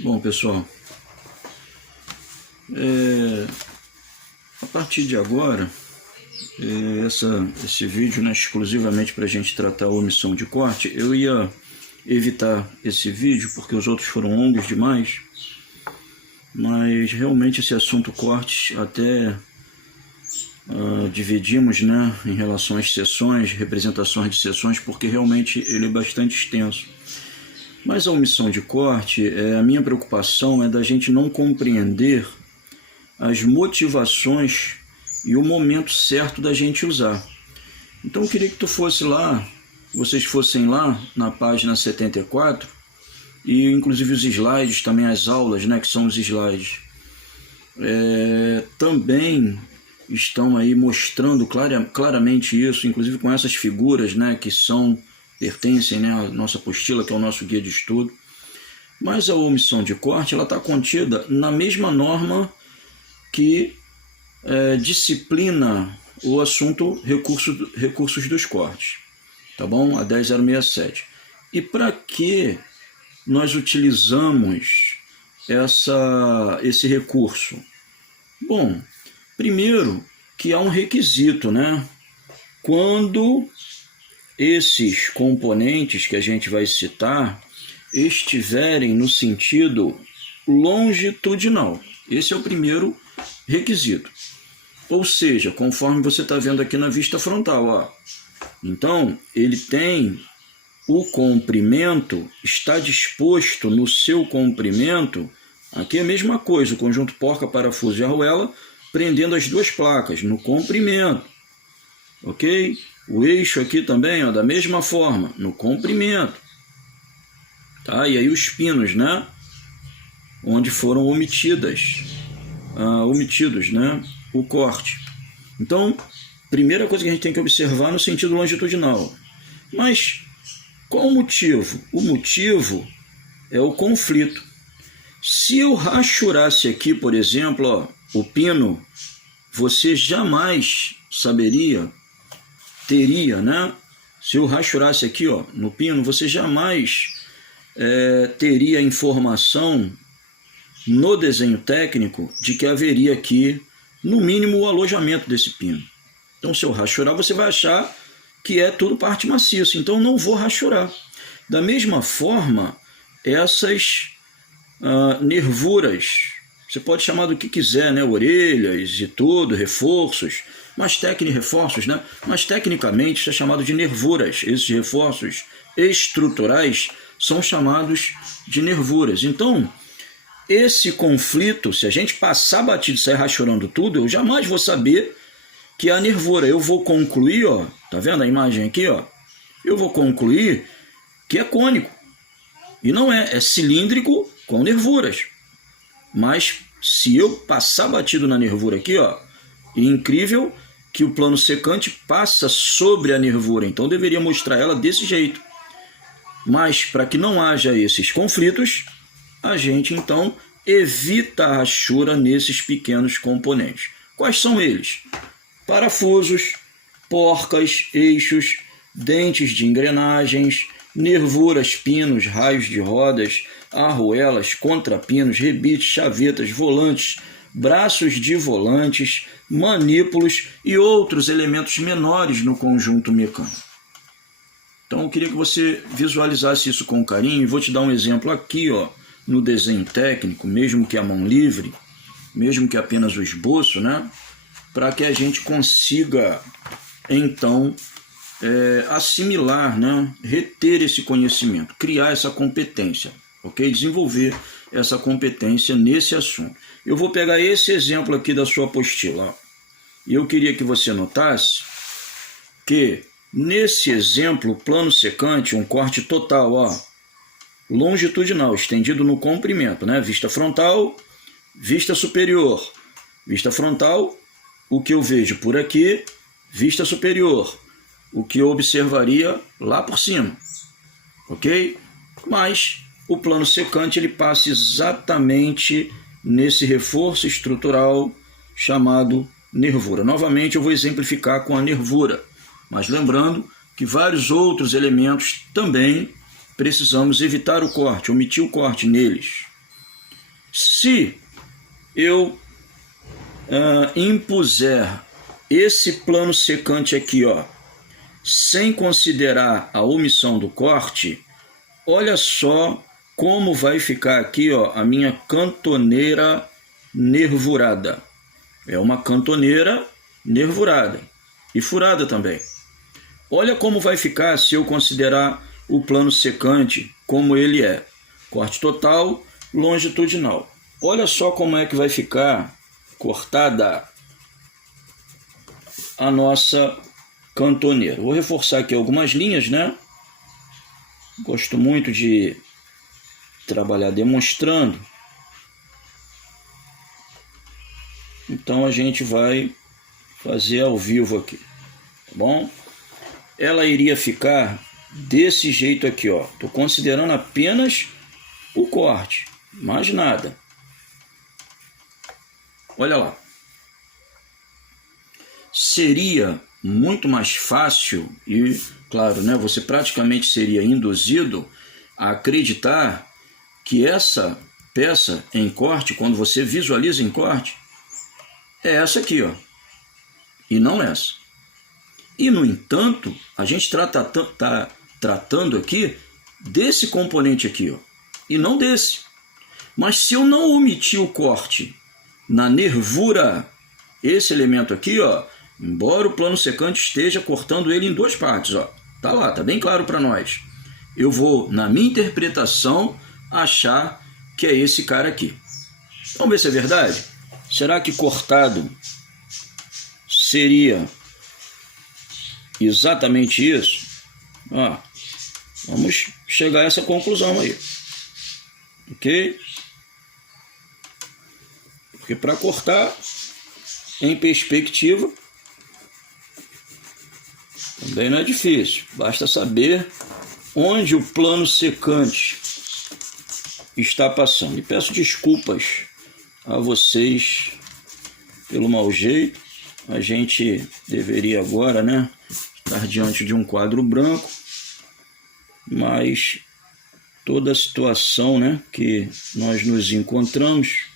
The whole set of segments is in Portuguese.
Bom, pessoal, a partir de agora, esse vídeo, né, exclusivamente para a gente tratar a omissão de corte. Eu ia evitar esse vídeo porque os outros foram longos demais, mas realmente esse assunto cortes até dividimos, né, em relação às sessões, representações de sessões, porque realmente ele é bastante extenso. Mas a omissão de corte, a minha preocupação é da gente não compreender as motivações e o momento certo da gente usar. Então eu queria que vocês fossem lá na página 74, e inclusive os slides, também as aulas, né, que são os slides, também estão aí mostrando claramente isso, inclusive com essas figuras, né, que pertencem, né, à nossa apostila, que é o nosso guia de estudo. Mas a omissão de corte está contida na mesma norma que disciplina o assunto recursos dos cortes, tá bom? A 10067. E para que nós utilizamos esse recurso? Bom, primeiro que há um requisito, né? Quando esses componentes que a gente vai citar estiverem no sentido longitudinal. Esse é o primeiro requisito. Ou seja, conforme você está vendo aqui na vista frontal, ó. Então, ele tem o comprimento, está disposto no seu comprimento, aqui é a mesma coisa, o conjunto porca, parafuso e arruela, prendendo as duas placas, no comprimento, ok? O eixo aqui também, ó, da mesma forma, no comprimento, tá? E aí os pinos, né? Onde foram omitidos, né? O corte. Então, primeira coisa que a gente tem que observar no sentido longitudinal. Mas qual o motivo? O motivo é o conflito. Se eu rachurasse aqui, por exemplo, ó, o pino, você jamais teria, né? Se eu rachurasse aqui, ó, no pino, você jamais teria informação no desenho técnico de que haveria aqui, no mínimo, o alojamento desse pino. Então, se eu rachurar, você vai achar que é tudo parte maciça. Então, não vou rachurar. Da mesma forma, essas nervuras, você pode chamar do que quiser, né? Orelhas e tudo, reforços, reforços, né? Mas tecnicamente isso é chamado de nervuras. Esses reforços estruturais são chamados de nervuras. Então, esse conflito, se a gente passar batido e sair rachurando tudo, eu jamais vou saber que é a nervura. Eu vou concluir, ó, tá vendo a imagem aqui, ó? Eu vou concluir que é cônico. E não é cilíndrico com nervuras. Mas se eu passar batido na nervura aqui, ó, é incrível que o plano secante passa sobre a nervura. Então eu deveria mostrar ela desse jeito. Mas para que não haja esses conflitos, a gente então evita a rachura nesses pequenos componentes. Quais são eles? Parafusos, porcas, eixos, dentes de engrenagens, nervuras, pinos, raios de rodas, arruelas, contrapinos, rebites, chavetas, volantes, braços de volantes, manípulos e outros elementos menores no conjunto mecânico. Então eu queria que você visualizasse isso com carinho, e vou te dar um exemplo aqui, ó, no desenho técnico, mesmo que a mão livre, mesmo que apenas o esboço, né, para que a gente consiga então assimilar, né, reter esse conhecimento, criar essa competência, ok? Desenvolver essa competência nesse assunto. Eu vou pegar esse exemplo aqui da sua apostila, ó, e eu queria que você notasse que nesse exemplo, plano secante, um corte total, ó, longitudinal, estendido no comprimento, né? Vista frontal, vista superior. Vista frontal, o que eu vejo por aqui, vista superior, o que eu observaria lá por cima, ok? Mas o plano secante ele passa exatamente nesse reforço estrutural chamado nervura. Novamente eu vou exemplificar com a nervura, mas lembrando que vários outros elementos também precisamos evitar o corte, omitir o corte neles, Se eu impuser esse plano secante aqui, ó, sem considerar a omissão do corte, olha só como vai ficar aqui, ó, a minha cantoneira nervurada. É uma cantoneira nervurada e furada também. Olha como vai ficar se eu considerar o plano secante como ele é. Corte total, longitudinal. Olha só como é que vai ficar cortada a nossa cantoneira. Vou reforçar aqui algumas linhas, né? Gosto muito de trabalhar demonstrando. Então a gente vai fazer ao vivo aqui, tá bom? Ela iria ficar desse jeito aqui, ó. Tô considerando apenas o corte, mais nada. Olha lá. Seria muito mais fácil e, claro, né, você praticamente seria induzido a acreditar que essa peça em corte, quando você visualiza em corte, é essa aqui, ó, e não essa. E, no entanto, a gente tá tratando aqui desse componente aqui, ó, e não desse. Mas se eu não omitir o corte na nervura, esse elemento aqui, ó, embora o plano secante esteja cortando ele em duas partes, ó, tá lá, tá bem claro para nós. Eu vou, na minha interpretação, achar que é esse cara aqui. Vamos ver se é verdade? Será que cortado seria exatamente isso? Ó, vamos chegar a essa conclusão aí. Ok? Porque para cortar em perspectiva também não é difícil. Basta saber onde o plano secante está passando. E peço desculpas a vocês pelo mau jeito. A gente deveria agora, né, estar diante de um quadro branco, mas toda a situação, né, que nós nos encontramos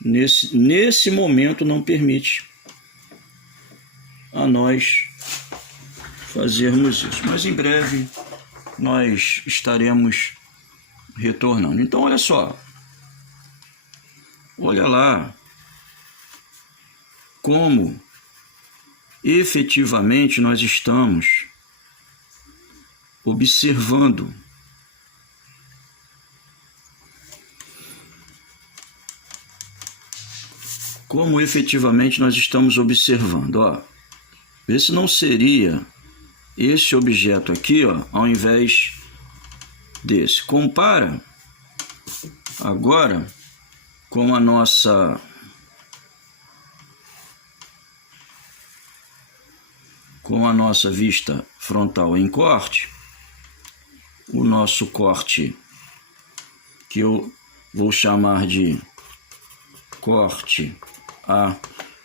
nesse momento não permite a nós fazermos isso. Mas em breve nós estaremos retornando. Então olha só, olha lá como efetivamente nós estamos observando ó. Vê se não seria esse objeto aqui, ó, ao invés desse. Compara agora com a nossa vista frontal em corte, o nosso corte que eu vou chamar de corte A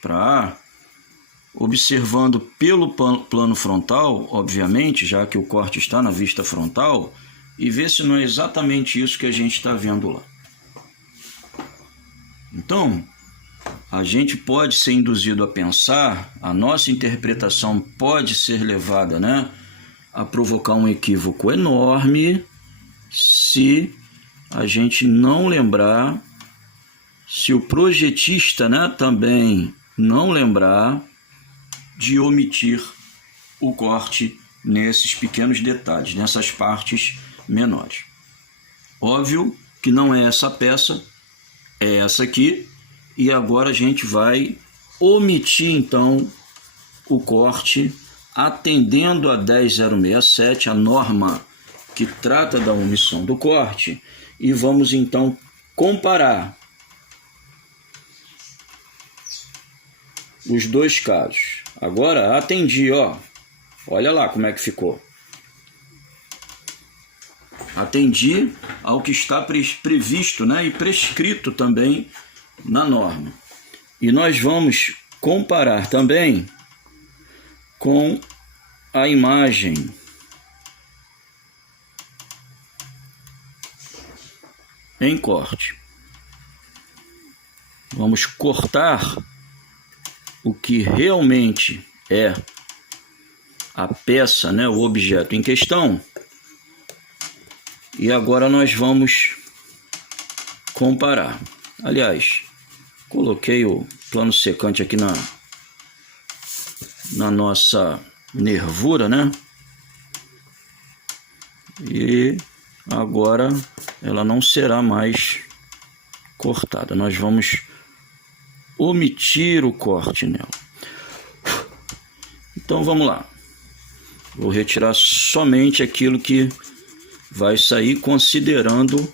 para A, observando pelo plano frontal, obviamente, já que o corte está na vista frontal, e ver se não é exatamente isso que a gente está vendo lá. Então, a gente pode ser induzido a pensar, a nossa interpretação pode ser levada, né, a provocar um equívoco enorme se a gente não lembrar, se o projetista, né, também não lembrar de omitir o corte nesses pequenos detalhes, nessas partes menores. Óbvio que não é essa peça, é essa aqui, e agora a gente vai omitir então o corte, atendendo a 10067, a norma que trata da omissão do corte, e vamos então comparar os dois casos. Agora atendi, ó. Olha lá como é que ficou. Atendi ao que está previsto, né, e prescrito também na norma. E nós vamos comparar também com a imagem em corte. Vamos cortar o que realmente é a peça, né, o objeto em questão. E agora nós vamos comparar. Aliás, coloquei o plano secante aqui na nossa nervura, né? E agora ela não será mais cortada. Nós vamos omitir o corte nela. Então vamos lá. Vou retirar somente aquilo que vai sair, considerando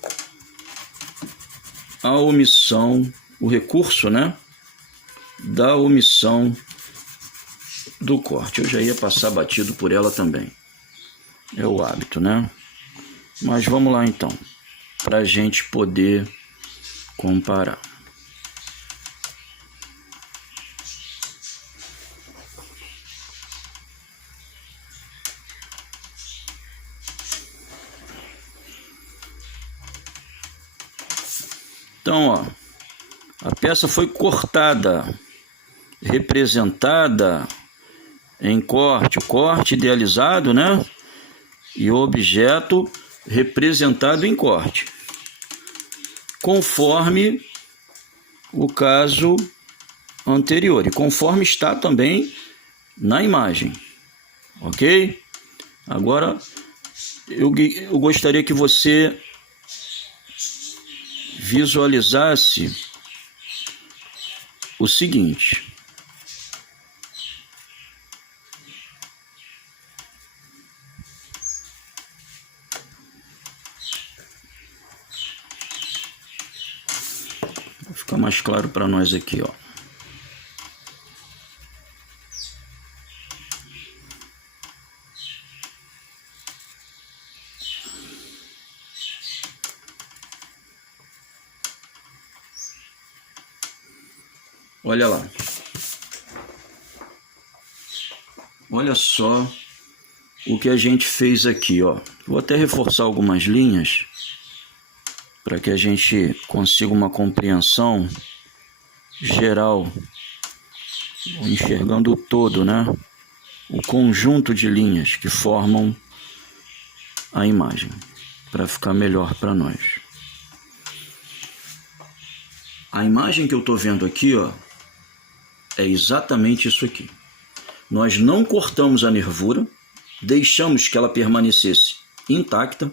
a omissão, o recurso, né, da omissão do corte. Eu já ia passar batido por ela também. É o hábito, né? Mas vamos lá então, para a gente poder comparar. Então, ó, a peça foi cortada, representada em corte, o corte idealizado, né? E o objeto representado em corte, conforme o caso anterior e conforme está também na imagem, ok? Agora, eu gostaria que você visualizasse o seguinte. Vai ficar mais claro para nós aqui, ó. Olha lá. Olha só o que a gente fez aqui, ó. Vou até reforçar algumas linhas para que a gente consiga uma compreensão geral, enxergando o todo, né? O conjunto de linhas que formam a imagem, para ficar melhor para nós. A imagem que eu estou vendo aqui, ó, é exatamente isso aqui. Nós não cortamos a nervura, deixamos que ela permanecesse intacta,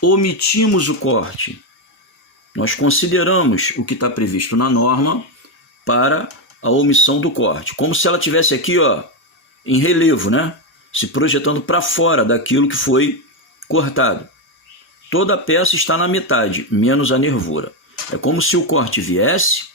omitimos o corte. Nós consideramos o que está previsto na norma para a omissão do corte, como se ela tivesse aqui, ó, em relevo, né? Se projetando para fora daquilo que foi cortado. Toda a peça está na metade, menos a nervura. É como se o corte viesse,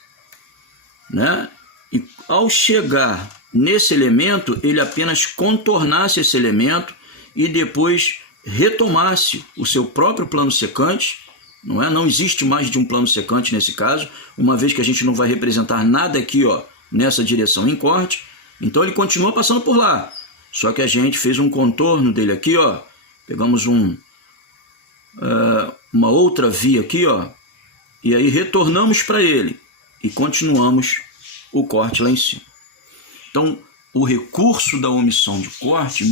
né? E ao chegar nesse elemento, ele apenas contornasse esse elemento e depois retomasse o seu próprio plano secante, não é? Não existe mais de um plano secante nesse caso, uma vez que a gente não vai representar nada aqui, ó, nessa direção em corte, então ele continua passando por lá. Só que a gente fez um contorno dele aqui, ó, pegamos uma outra via aqui, ó, e aí retornamos para ele e continuamos o corte lá em cima. Então, o recurso da omissão de corte,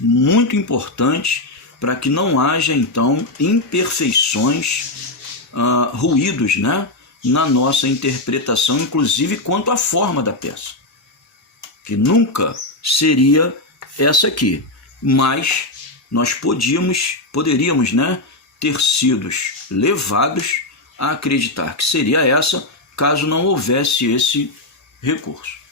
muito importante para que não haja, então, imperfeições, ruídos, né, na nossa interpretação, inclusive quanto à forma da peça, que nunca seria essa aqui, mas nós poderíamos, né, ter sido levados a acreditar que seria essa, caso não houvesse esse recurso.